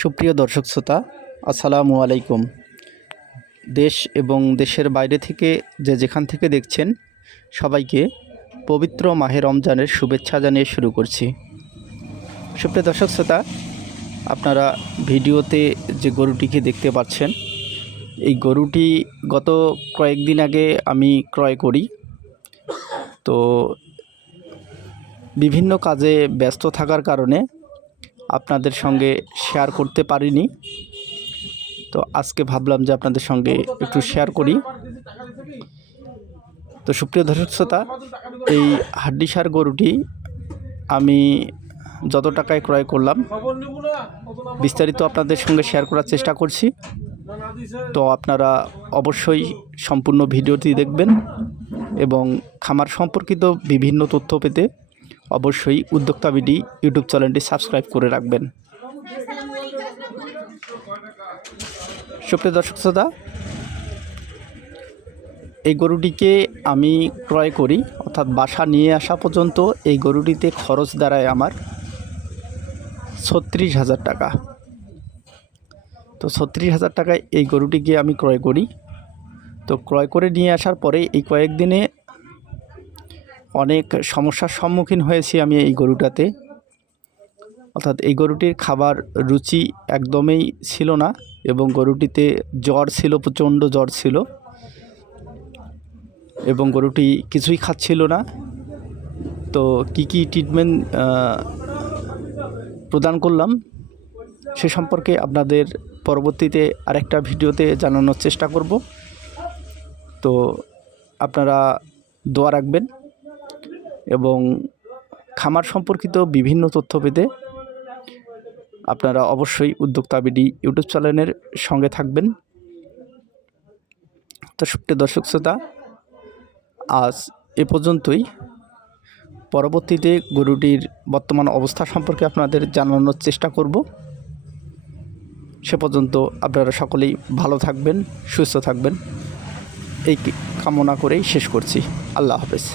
সুপ্রিয় দর্শক শ্রোতা, আসসালামু আলাইকুম। দেশ এবং দেশের বাইরে থেকে যেখান থেকে দেখছেন সবাইকে পবিত্র মাহে রমজানের শুভেচ্ছা জানিয়ে শুরু করছি। সুপ্রিয় দর্শক শ্রোতা, আপনারা ভিডিওতে যে গরুটিকে দেখতে পাচ্ছেন, এই গরুটি গত কয়েকদিন আগে আমি ক্রয় করি। তো বিভিন্ন কাজে ব্যস্ত থাকার কারণে আপনাদের সঙ্গে শেয়ার করতে পারিনি। তো আজকে ভাবলাম যে আপনাদের সঙ্গে একটু শেয়ার করি। তো সুপ্রিয় দর্শক শ্রোতা, এই হাড্ডিসার গরুটি আমি যত টাকায় ক্রয় করলাম বিস্তারিত আপনাদের সঙ্গে শেয়ার করার চেষ্টা করছি। তো আপনারা অবশ্যই সম্পূর্ণ ভিডিওটি দেখবেন এবং খামার সম্পর্কিত বিভিন্ন তথ্য পেতে অবশ্যই উদ্যোক্তা বিডি ইউটিউব চ্যানেলটি সাবস্ক্রাইব করে রাখবেন। সুপ্রিয় দর্শক শ্রোতা, এই গরুটিকে আমি ক্রয় করি, অর্থাৎ বাসা নিয়ে আসা পর্যন্ত এই গরুটিতে খরচ দাঁড়ায় আমার 36,000 টাকা। তো 36,000 টাকায় এই গরুটিকে আমি ক্রয় করি। তো ক্রয় করে নিয়ে আসার পরে এই কয়েকদিনে অনেক সমস্যার সম্মুখীন হয়েছি আমি এই গরুটাতে। অর্থাৎ এই গরুটির খাবার রুচি একদমই ছিল না এবং গরুটিতে জ্বর ছিল, প্রচণ্ড জ্বর ছিল এবং গরুটি কিছুই খাচ্ছিল না। তো কি ট্রিটমেন্ট প্রদান করলাম সে সম্পর্কে আপনাদের পরবর্তীতে আরেকটা ভিডিওতে জানানোর চেষ্টা করব। তো আপনারা দোয়া রাখবেন এবং খামার সম্পর্কিত বিভিন্ন তথ্য পেতে আপনারা অবশ্যই উদ্যোক্তা বিডি ইউটিউব চ্যানেলের সঙ্গে থাকবেন। তো সুপ্রিয় দর্শক শ্রোতা, আজ এ পর্যন্তই। পরবর্তীতে গরুটির বর্তমান অবস্থা সম্পর্কে আপনাদের জানানোর চেষ্টা করব। সে পর্যন্ত আপনারা সকলেই ভালো থাকবেন, সুস্থ থাকবেন, এই কামনা করেই শেষ করছি। আল্লাহ হাফেজ।